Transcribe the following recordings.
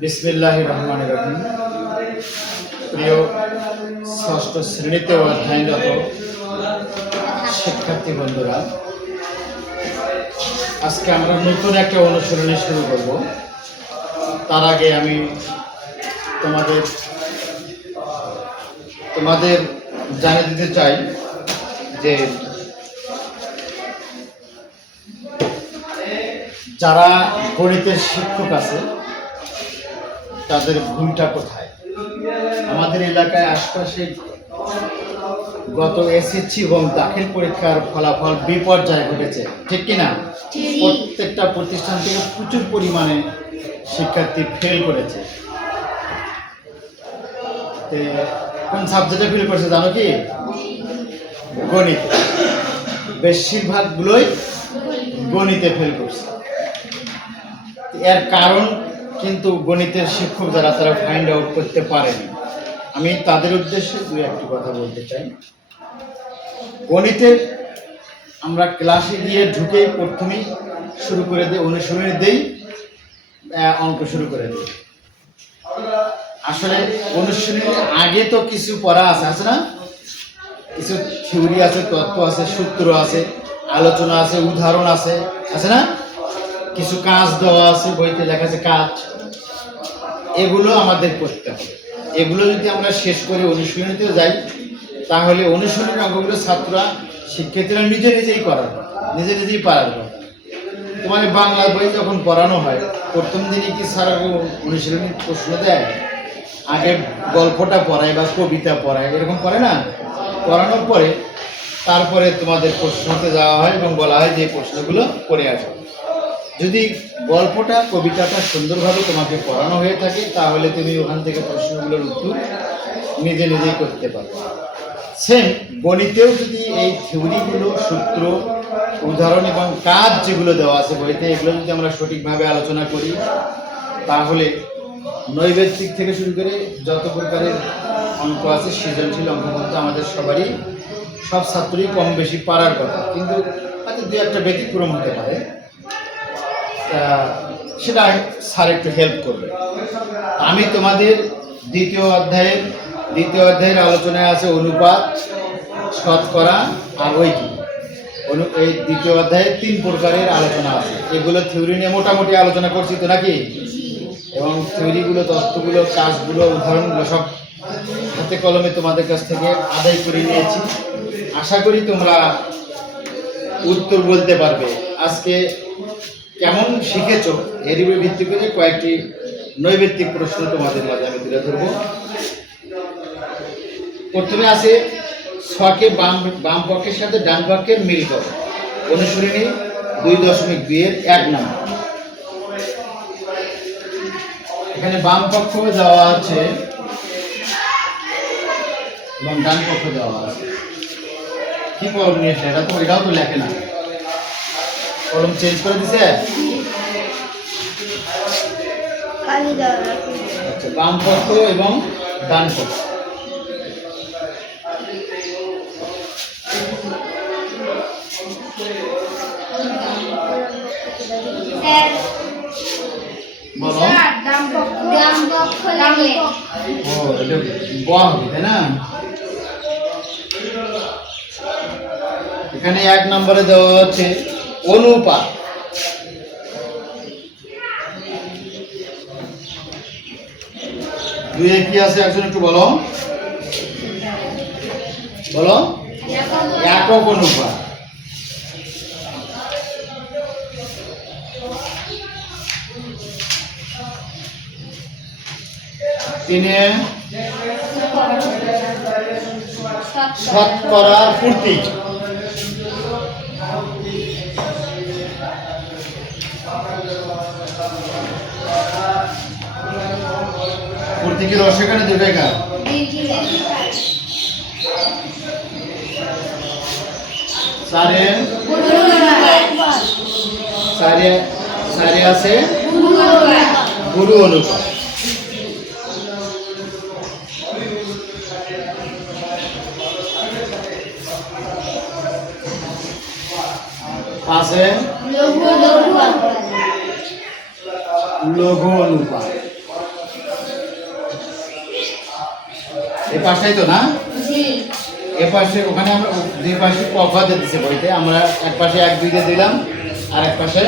বিসমিল্লাহ রহমান রহিম প্রিয় ষষ্ঠ শ্রেণীতে অধ্যয়নরত শিক্ষার্থী বন্ধুরা, আজকে আমরা নতুন একটা অনুশীলনী শুরু করব। তার আগে আমি তোমাদের তোমাদের জানিয়ে দিতে চাই যে যারা গণিতের শিক্ষক আছে তাদের ভুলটা কোথায়? আমাদের এলাকায় আশপাশে গত এসএসসি এবং দাখিল পরীক্ষার ফলাফল বিপর্যয় ঘটেছে ঠিক কিনা প্রত্যেকটা প্রতিষ্ঠান থেকে প্রচুর পরিমাণে শিক্ষার্থী ফেল করেছে। কোন সাবজেক্টে ফেল করেছে জানো কি? গণিত। বেশিরভাগগুলোই গণিতে। ফেল করছে। এর কারণ কিন্তু গণিতের শিক্ষক যারা, তারা ফাইন্ড আউট করতে পারেনি। আমি তাদের উদ্দেশ্যে দুই একটি কথা বলতে চাই। গণিতের আমরা ক্লাসে গিয়ে ঢুকেই প্রথমেই শুরু করে দিই, অনুশীলনী দেই অঙ্ক শুরু করে দিই। আসলে অনুশীলনীর আগে তো কিছু পড়া আছে আছে না? কিছু থিওরি আছে, তত্ত্ব আছে, সূত্র আছে, আলোচনা আছে, উদাহরণ আছে আছে না? কিছু কাজ দেওয়া আছে, বইতে লেখা আছে কাজ। এগুলো আমাদের করতে হবে। এগুলো যদি আমরা শেষ করে অনুশীলনীতে যাই, তাহলে অনুশীলনের অঙ্কগুলো ছাত্ররা, শিক্ষার্থীরা নিজে নিজেই করার নিজে নিজেই পারার তোমার বাংলা বই যখন পড়ানো হয়, প্রথম দিনই কি সারা অনুশীলনী প্রশ্ন দেয়? আগে গল্পটা পড়ায় বা কবিতা পড়ায়, এরকম পড়ে না? পড়ানোর পরে, তারপরে তোমাদের প্রশ্নতে যাওয়া হয় এবং বলা হয় যে প্রশ্নগুলো করে আসো। যদি গল্পটা, কবিতাটা সুন্দরভাবে তোমাকে পড়ানো হয়ে থাকে, তাহলে তুমি ওখান থেকে প্রশ্নগুলোর উত্তর নিজে নিজেই করতে পারবে সেম গণিতেও যদি এই থিওরিগুলো, সূত্র, উদাহরণ এবং কাজ যেগুলো দেওয়া আছে বইতে, এগুলো যদি আমরা সঠিকভাবে আলোচনা করি, তাহলে নৈবেদিক থেকে শুরু করে যত প্রকারের অঙ্ক আছে, সৃজনশীল অঙ্ক মধ্যে আমাদের সবারই, সব ছাত্রই কম বেশি পারার কথা। কিন্তু হয়তো দু একটা ব্যতিক্রম হতে পারে। সেটা স্যার একটু হেল্প করবে। আমি তোমাদের দ্বিতীয় অধ্যায়ের দ্বিতীয় অধ্যায়ের আলোচনায় আছে অনুপাত, শতকরা আর ঐকিক অনু, এই দ্বিতীয় অধ্যায়ে তিন প্রকারের আলোচনা আছে। এগুলো থিওরি নিয়ে মোটামুটি আলোচনা করছি তো নাকি? এবং থিওরিগুলো তত্ত্বগুলো কাজগুলো, উদাহরণগুলো সব হাতে কলমে তোমাদের কাছ থেকে আদায় করে নিয়েছি। আশা করি তোমরা উত্তর বলতে পারবে। আজকে কেমন শিখেছো? এর উপর ভিত্তি করে কয়েকটি নৈবেত্তিক প্রশ্ন তোমাদের মাঝে আমি তুলে ধরবো। প্রথমে আছে, ছকে বাম বাম পক্ষের সাথে ডান পক্ষের মিল করো। অনুসরণী দুই দশমিক দুইয়ের এক নম্বর। এখানে বাম পক্ষ দেওয়া আছে এবং ডান পক্ষ দেওয়া আছে। কি এসে এটা তো এটাও তো লেখে না। কলম চেঞ্জ করে দিছে? আচ্ছা বাম পক্ষ এবং ডান পক্ষ। এখানে এক নম্বরে দেওয়া হচ্ছে অনুপাত। দুয়ে কি আছে? একজন একটু বলো। বলো। একক অনুপাত। তিনে শতকরার পূর্তি পূর্তি কি রস এখানে সারে। সারে সারে আছে? গুরু অনুপাত। আছে? লঘু অনুপাত। এ পাশটাই তো না? এ পাশে ওখানে আমরা দুই পাশে ক খ দিয়ে দিচ্ছে বইতে আমরা এক পাশে এক দুই দিয়ে দিলাম আর এক পাশে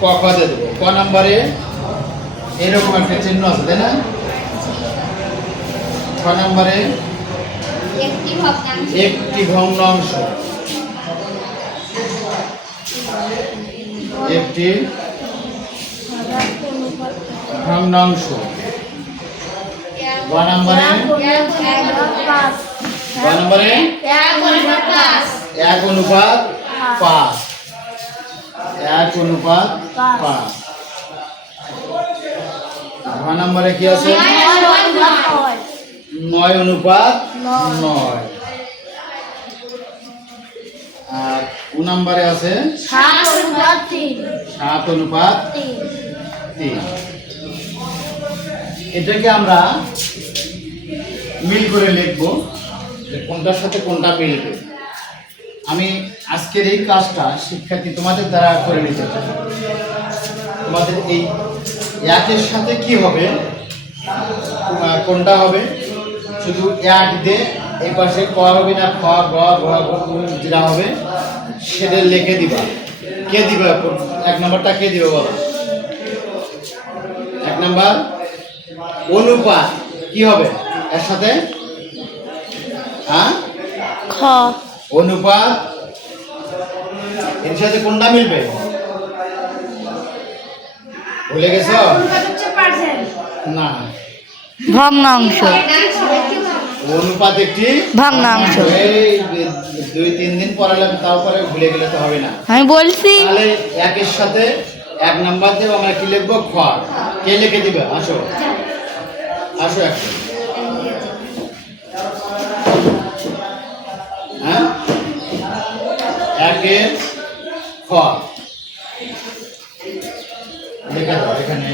ক। খ দিয়ে দেবো। ক নাম্বারে এরকম একটা চিহ্ন আছে তাই না? ছ নাম্বারে একটি ভগ্নাংশ। একটি ভগ্নাংশ। একটি ভগ্নাংশ ক নাম্বারে? এক অনুপাত। পাঁচ। এক অনুপাত পাঁচ। ঘ নম্বরে কি আছে? নয় অনুপাত নয়। আর উ নম্বরে আছে? সাত অনুপাত তিন। এটাকে আমরা মিল করে লিখব যে কোনটার সাথে কোনটা মিলবে। আমি আজকের এই কাজটা শিক্ষার্থী তোমাদের দ্বারা করে নিতে চাই। তোমাদের এই একের সাথে কি হবে? কোনটা হবে? শুধু এক দে এই পাশে ক হবে না, খ, গ যেটা হবে, সেটা লিখে দিবা। কে দিবে এক নম্বরটা কে দিবে বলো? এক নাম্বার অনুপাত কি হবে? এর সাথে হ্যাঁ? খ। অনুপাত? এর সাথে কোনটা মিলবে? ভুলে গেছ? না। ভগ্নাংশ। অনুপাত একটি ভগ্নাংশ। এই দুই তিন দিন পড়ালে তারপরে ভুলে গেলে তো হবে না। আমি বলছি তাহলে একের সাথে এক নাম্বার দেব আমরা কি লিখব? খ। কে লিখে দিবে? আসো। আসো হ্যাঁ? একের খ। লিখে দাও এখানে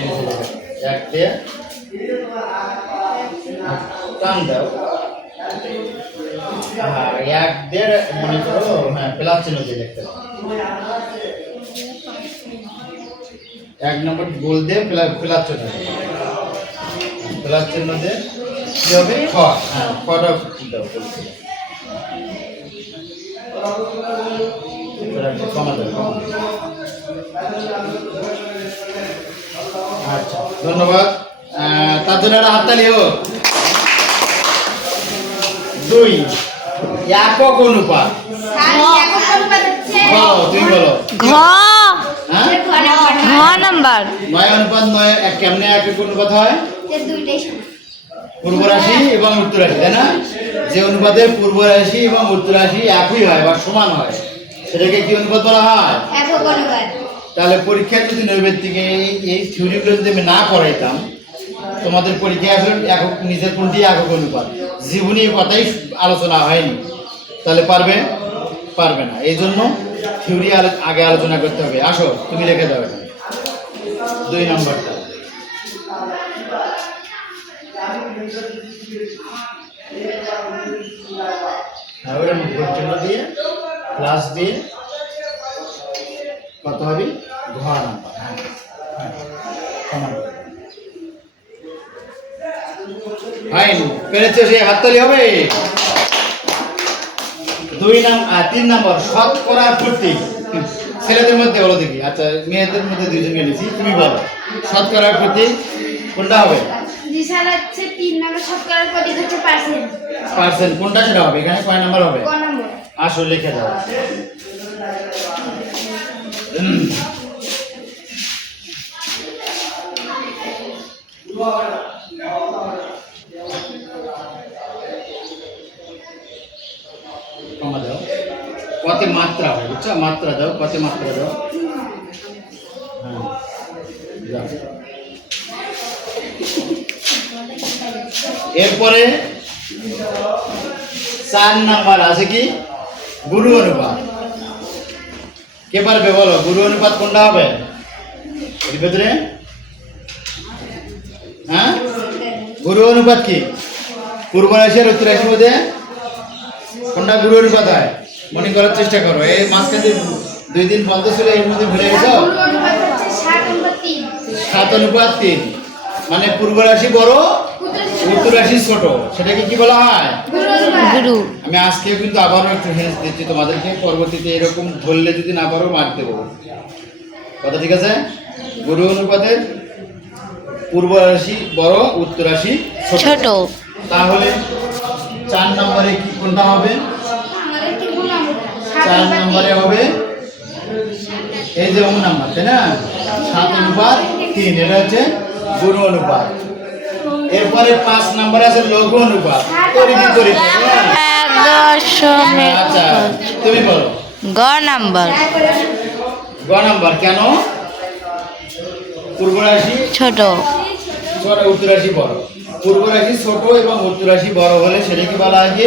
দাও। হ্যাঁ এক দেড়, মনে করো হ্যাঁ প্লাস চিহ্ন দিয়ে এক নম্বর গোল দিয়ে প্লাস প্লাস চিহ্ন প্লাস চিহ্ন দিয়ে কি হবে খ খটা। আচ্ছা ধন্যবাদ। আহ, তার জন্য একটা হাততালি হোক দুই। একক অনুপাত বলো তুমি বলো ঘ। হ্যাঁ? নাম্বার। নয় অনুপাত নয় এক কেমনে একক অনুপাত হয়? পূর্ব রাশি এবং উত্তর রাশি তাই না? যে অনুপাতে পূর্ব রাশি এবং উত্তর রাশি একই হয় বা সমান হয় সেটাকে কি অনুপাত বলা হয়? তাহলে পরীক্ষায় যদি নৈবেদ্যিকে এই এই থিওরিগুলো যদি আমি না পড়াইতাম তোমাদের পরীক্ষায় আসলে একক নিজের কোনটি একক অনুপাত? জীবনী কথাই আলোচনা হয়নি। তাহলে পারবে? পারবে না। এই জন্য থিওরি আগে আলোচনা করতে হবে। আসো তুমি রেখে দাও দুই নম্বরটা। ওটা মুখের জন্য দিয়ে প্লাস দিয়ে কত হবে? ঘ নাম্বার হ্যাঁ। হ্যাঁ, হাততালি হবে? দুই তিন করার ছেলেদের মধ্যে দেখি। আচ্ছা মেয়েদের মধ্যে তুমি বলো। করার কোনটা হবে? পার্সেন্ট কোনটা সেটা হবে? এখানে কয় নাম্বার হবে? আসো লিখে দাও। কতে মাত্রা হয় বুঝছ? মাত্রা দাও কতে মাত্রা দাও। হ্যাঁ এরপরে চার নাম্বার আছে কি? গুরু অনুপাত। কে পারবে বলো? গুরু অনুপাত কোনটা হবে? এর ভেতরে? হ্যাঁ? গুরু অনুপাত কি? পূর্ব রাশি আর উত্তর রাশির মধ্যে? কোনটা গুরু অনুপাত হয়? মনে করার চেষ্টা করো। এই মাঝখানে দুই দিন বন্ধ ছিল এর মধ্যে ভুলে গেছো? সাত অনুপাত তিন। মানে পূর্ব রাশি বড় উত্তর রাশি ছোট। সেটাকে কি বলা হয়? গুরু। আমি আজকে কিন্তু আবারও একটু হেল্প দিচ্ছি তোমাদেরকে। পরবর্তীতে এরকম ধরলে যদি না পারো মার দেবো। কথা ঠিক আছে? গুরু অনুপাতের পূর্ব রাশি বড় উত্তর রাশি ছোট। তাহলে চার নম্বরে কি কোনটা হবে? চার নম্বরে হবে এই যে অঙ্ক নাম্বার তাই না? সাত অনুপাত তিন এটা হচ্ছে গুরু অনুপাত। এরপরে পাঁচ নাম্বার আছে লঘু অনুপাত। পরিধি পরিধি? এক দশমিক আচ্ছা তুমি বলো। গ নাম্বার। গ নাম্বার কেন? পূর্ব রাশি? ছোট। ছোট উত্তর রাশি বড়। পূর্ব রাশি ছোট এবং উত্তর রাশি বড় হলে সেটাকে বলা হয় কি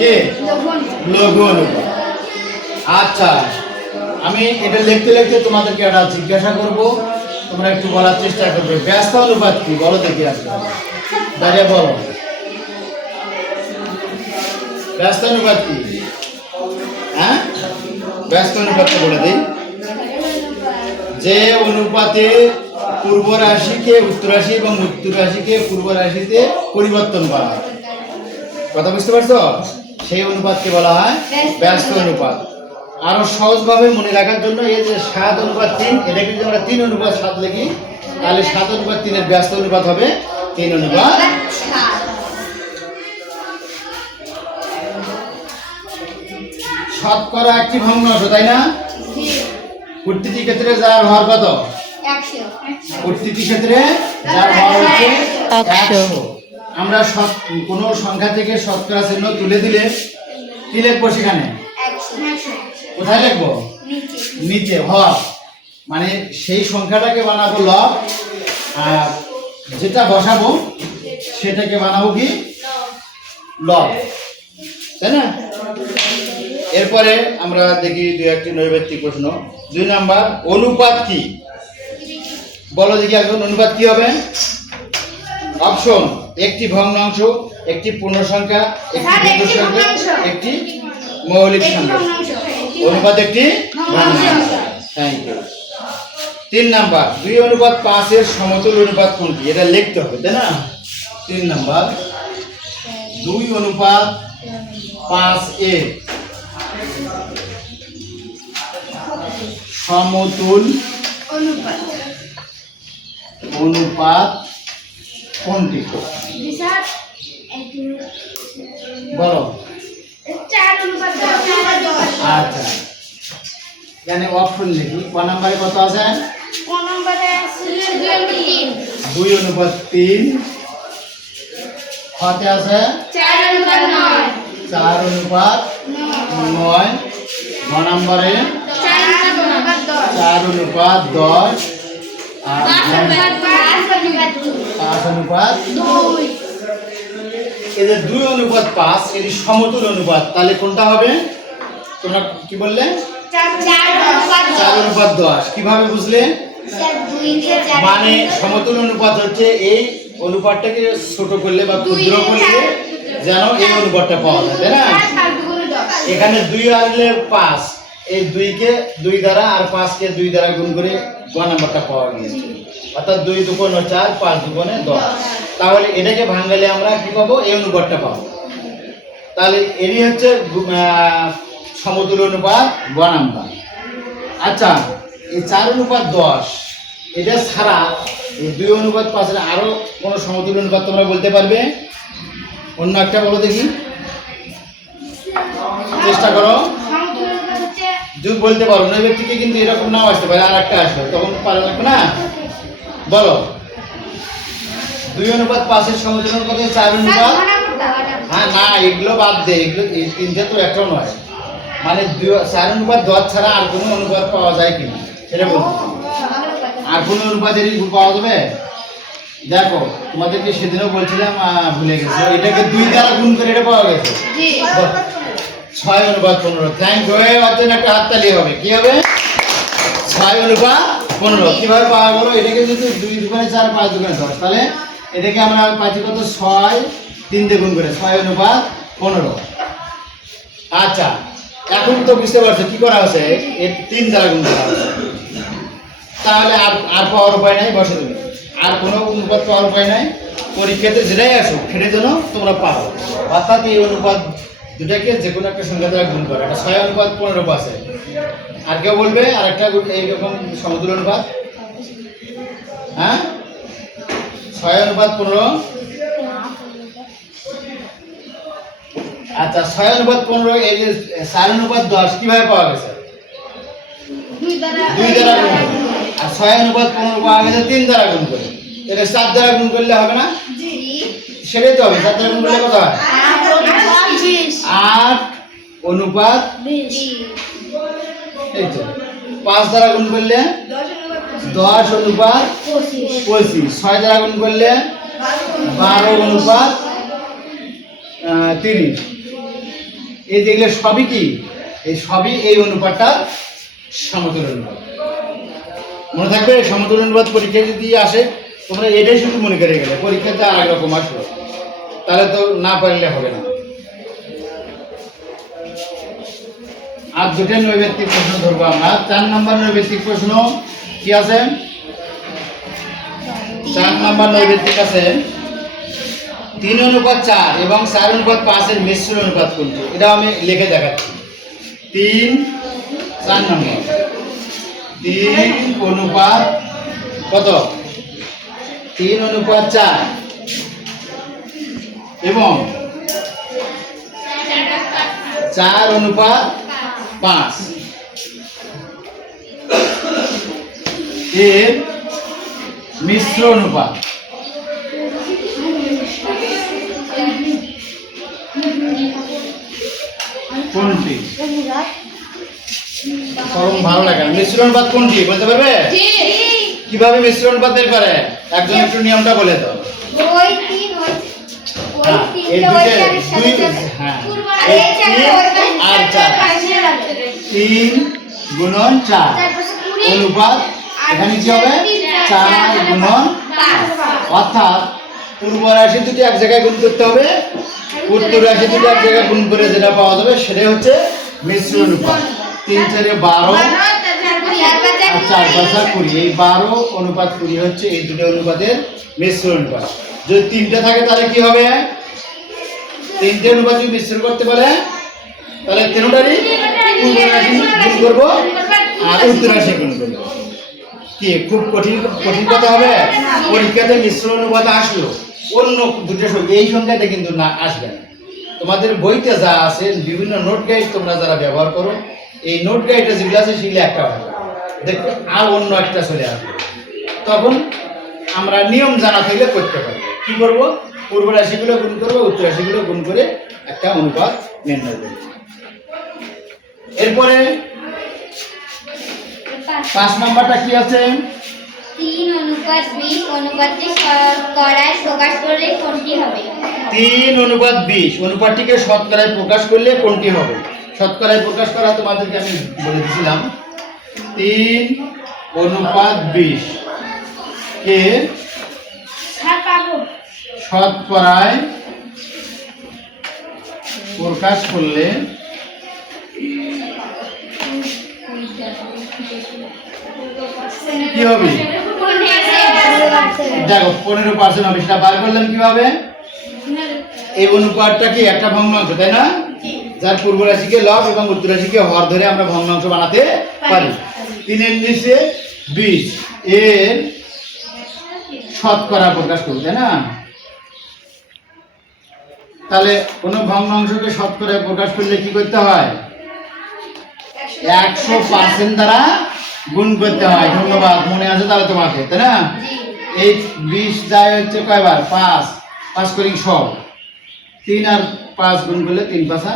কে? লঘু অনুপাত। আচ্ছা আমি এটা লিখতে লিখতে তোমাদেরকে একটা জিজ্ঞাসা করব। তোমরা একটু বলার চেষ্টা করবে। ব্যস্ত অনুপাত কি? বলো দেখি আসলে দাঁড়িয়ে বলো। ব্যস্ত অনুপাত কি? হ্যাঁ? ব্যস্ত অনুপাতটা বলে দিই। যে অনুপাতে পূর্ব রাশিকে উত্তর রাশি এবং উত্তর রাশিকে পূর্ব রাশিতে পরিবর্তন করা হয়। কথা বুঝতে পারছ? সেই অনুপাতকে বলা হয় ব্যস্ত অনুপাত। আরও সহজভাবে মনে রাখার জন্য এই যে সাত অনুপাত তিন এটাকে যদি আমরা তিন অনুপাত সাত লিখি। তাহলে সাত অনুপাত তিনের ব্যস্ত অনুপাত হবে তিন অনুপাত শতকরা একটি ভগ্নাংশ তাই না? প্রতিটি ক্ষেত্রে যার হওয়ার কত? প্রতিটি ক্ষেত্রে যার হওয়ার হচ্ছে একশো। আমরা কোনো সংখ্যা থেকে শতকরা চিহ্ন তুলে দিলে কি লিখব সেখানে? কোথায় লিখব নিচে। হর মানে সেই সংখ্যাটাকে বানাবো লব আর যেটা বসাবো সেটাকে বানাবো কি? লব তাই না? এরপরে আমরা দেখি দু একটি নৈবেত্তিক প্রশ্ন। দুই নাম্বার অনুপাত কি? বলো দেখি একজন অনুপাত কি হবে? অপশন একটি ভগ্নাংশ একটি পূর্ণ সংখ্যা একটি একটি মৌলিক সংখ্যা। অনুপাত একটি থ্যাংক ইউ তিন নাম্বার, দুই অনুপাত পাঁচের সমতুল অনুপাত কোনটি? এটা লিখতে হবে, তাই না? তিন নাম্বার, দুই অনুপাত পাঁচ এ সমতুল অনুপাত কোনটি? বলো। আচ্ছা এখানে অপশন লিখি ক নাম্বারে কত আছে ক নম্বরে আছে দুই অনুপাত তিন। দুই অনুপাত তিন হাতে আছে চার অনুপাত নয়। চার অনুপাত নয়। নয় ন নম্বরে চার অনুপাত দশ। চার অনুপাত দশ আর পাঁচ ন- অনুপাত পাঁচ অনুপাত দুই। এদের দুই অনুপাত পাঁচ এর সমতুল অনুপাত। তাহলে কোনটা হবে? তোমরা কি বললে? চার অনুপাত দশ। কীভাবে বুঝলে? মানে সমতুল অনুপাত হচ্ছে এই অনুপাতটাকে ছোট করলে বা ক্ষুদ্র করলে যেন এই অনুপাতটা পাওয়া যায় তাই না। এখানে দুই আসলে পাঁচ। এই দুইকে দুই দ্বারা আর পাঁচকে দুই দ্বারা গুণ করে গ নাম্বারটা পাওয়া গিয়েছে। অর্থাৎ দুই দুগুণ চার, পাঁচ দুগুণে দশ। তাহলে এটাকে ভাঙালে আমরা কি পাবো? এই অনুপাতটা পাবো। তাহলে এরই হচ্ছে সমতুল অনুপাত গ নাম্বার। আচ্ছা এই চার অনুপাত দশ, এটা ছাড়া এই দুই অনুপাত পাঁচের আরও কোনো সমতুল অনুপাত তোমরা বলতে পারবে? অন্য একটা বলো দেখি। চেষ্টা করো। যদি বলতে পারো না ব্যক্তিকে কিন্তু এরকম নাও আসতে পারে আর একটা আসবে। তখন পারা লাগবে না? বলো। দুই অনুপাত পাঁচের সমতুল অনুপাত হচ্ছে চার অনুপাত। হ্যাঁ না এগুলো বাদ দে এগুলো এই তিনটে তো একটাও নয়। মানে দুই- চার অনুপাত দশ ছাড়া আর কোনো অনুপাত পাওয়া যায় কিনা সেটা বলতে আর কোনো অনুপাতেরই পাওয়া যাবে? দেখো তোমাদেরকে সেদিনও বলছিলাম ভুলে গেছো এটাকে দুই দ্বারা গুণ করে এটা পাওয়া গেছে। ছয় অনুপাত পনেরো। থ্যাংক ইউ ওর জন্য একটা হাততালি হবে। কি হবে? ছয় অনুপাত পনেরো। কীভাবে পাওয়া গেলো? এটাকে যদি দুই দোকানে চার, পাঁচ দোকানে দশ, তাহলে এটাকে আমরা পাচ্ছি কত? ছয়, তিন গুণ করে। ছয় অনুপাত পনেরো। আচ্ছা এখন তো বুঝতে পারছ কি করা হচ্ছে এর তিন দ্বারা গুণ করা হচ্ছে তাহলে আর আর পাওয়ার উপায় নাই, বসে তুমি আর কোনো অনুপাত পাওয়ার উপায় নাই। পরীক্ষাতে যেটাই আসো সেটার জন্য তোমরা পারো। অর্থাৎ এই অনুপাত দুটাকে যে কোনো একটা সংখ্যা দ্বারা গুণ করো। একটা ছয় অনুপাত পনেরো আছে আর কেউ বলবে আর একটা এইরকম সমতুল অনুপাত? হ্যাঁ? ছয় অনুপাত পনেরো? আচ্ছা ছয় অনুপাত পনেরো এই যে চার অনুপাত দশ কীভাবে পাওয়া গেছে? দুই দ্বারা গুণ আর ছয় অনুপাত পনেরো পাওয়া গেছে তিন দ্বারা গুণ করে। তাহলে সাত দ্বারা গুণ করলে হবে না? সেটাই তো হবে সাত দ্বারা গুণ করলে কত হয়? অনুপাত এই তো পাঁচ দ্বারা গুণ করলে দশ অনুপাত পঁচিশ। ছয় দ্বারা গুণ করলে বারো অনুপাত তিরিশ। এই যেগুলো সবই কি? এই সবই এই অনুপাতটা সমতুল অনুপাত। মনে থাকবে সমতুল অনুপাত পরীক্ষা যদি আসে তোমরা এটাই শুধু মনে করে গেলে পরীক্ষাতে আর এক রকম আসলো তাহলে তো না পারলে হবে না। আর দুটো নৈবেত্তিক প্রশ্ন ধরবো আমরা। চার নম্বর নৈবেত্তিক প্রশ্ন কি আছে? চার নম্বর নৈবেদ্যিক আছে, তিন অনুপাত চার এবং চার অনুপাত পাঁচের মিশ্র অনুপাত কোনটি? এটা আমি লিখে দেখাচ্ছি। তিন, চার নম্বর। তিন অনুপাত কত? তিন অনুপাত চার। এবং চার অনুপাত পাঁচ। এর মিশ্র অনুপাত। কোনটি? করম ভালো লাগে না। মিশ্র অনুপাত কোনটি বলতে পারবে? কীভাবে মিশ্র অনুপাত বের করে? একজন একটু নিয়মটা বলে দাও। হ্যাঁ। হ্যাঁ। আর চার। তিন গুণন চার। অনুপাত, এখানে কি হবে? চার গুণন অর্থাৎ পূর্ব রাশি দুটি এক জায়গায় গুণ করতে হবে, উত্তর রাশি দুটি এক জায়গায় গুণ করে যেটা পাওয়া যাবে সেটাই হচ্ছে মিশ্র অনুপাত। তিন, চারে বারো চার পাঁচে কুড়ি। এই বারো অনুপাত কুড়ি হচ্ছে এই দুটো অনুপাতের মিশ্র অনুপাত। যদি তিনটে থাকে তাহলে কি হবে? তিনটে অনুপাত যদি মিশ্র করতে পারে তাহলে রাশি গুণ করব? আর উত্তর গুণ করব? কি খুব কঠিন কঠিন কথা হবে? পরীক্ষাতে মিশ্র অনুপাত আসলো। অন্য দুটো সংখ্যা এই সংখ্যাটা কিন্তু না আসবে না। তোমাদের বইতে যা আছে বিভিন্ন নোট গাইড তোমরা যারা ব্যবহার করো এই নোট গাইডে যেগুলো আছে সেগুলো একটা হবে। দেখবে আর অন্য একটা চলে আসবে। তখন আমরা নিয়ম জানা থাকলে করতে পারব কি করব? পূর্ব রাশিগুলো গুণ করব উত্তর রাশিগুলো গুণ করে একটা অনুপাত নির্ণয় করব। এরপরে পাঁচ নাম্বারটা কি আছে? তিন অনুপাত বিশ অনুপাতটি শতকরায় প্রকাশ করলে কোনটি হবে? তিন অনুপাত বিশ অনুপাতটিকে শতকরায় প্রকাশ করলে কোনটি হবে? শতকরায় প্রকাশ করা তোমাদেরকে আমি বলে দিয়েছিলাম। তিন অনুপাত বিশ কে? শতকরায় প্রকাশ করলে কি হবে? দেখো, পনেরো পার্সেন্ট হবে বার করলাম কীভাবে? এই অনুপাতটা কি একটা ভগ্নাংশ, তাই না? যার পূর্ব রাশিকে লব এবং উত্তর রাশিকে হর ধরে আমরা ভগ্নাংশ বানাতে পারি। তিনের নিচে বিশ এর শতকরা প্রকাশ করব, তাই না? তাহলে কোনো ভগ্নাংশকে শতকরা প্রকাশ করলে কি করতে হয়? একশো পার্সেন্ট দ্বারা গুণ করতে হয়। ধন্যবাদ মনে আছে তাহলে তোমাকে তাই না? এই বিশ যায় হচ্ছে কয়বার? পাঁচ। পাঁচ করি সব? তিন আর পাঁচ গুণ করলে তিন পাঁচা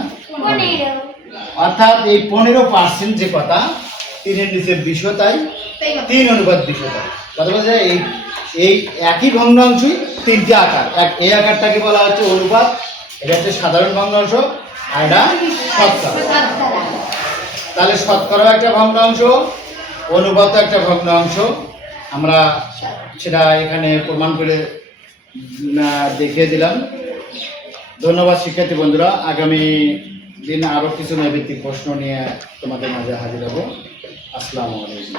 অর্থাৎ এই পনেরো পার্সেন্ট যে কথা তিনের নিচে বিশও তাই তিন অনুপাত বিশও তাই। কথা বলছে এই এই একই ভগ্নাংশই তিনটে আকার। এক এই আকারটাকে বলা হচ্ছে অনুপাত এটা হচ্ছে সাধারণ ভগ্নাংশ আর এটা শতকরা তাহলে শতকরাও একটা ভগ্নাংশ, অনুপাত একটা ভগ্নাংশ। আমরা সেটা এখানে প্রমাণ করে দেখিয়ে দিলাম। ধন্যবাদ শিক্ষার্থী বন্ধুরা, আগামী দিন আরও কিছু নৈভিত্তিক প্রশ্ন নিয়ে তোমাদের মাঝে হাজির হব। আসসালামু আলাইকুম।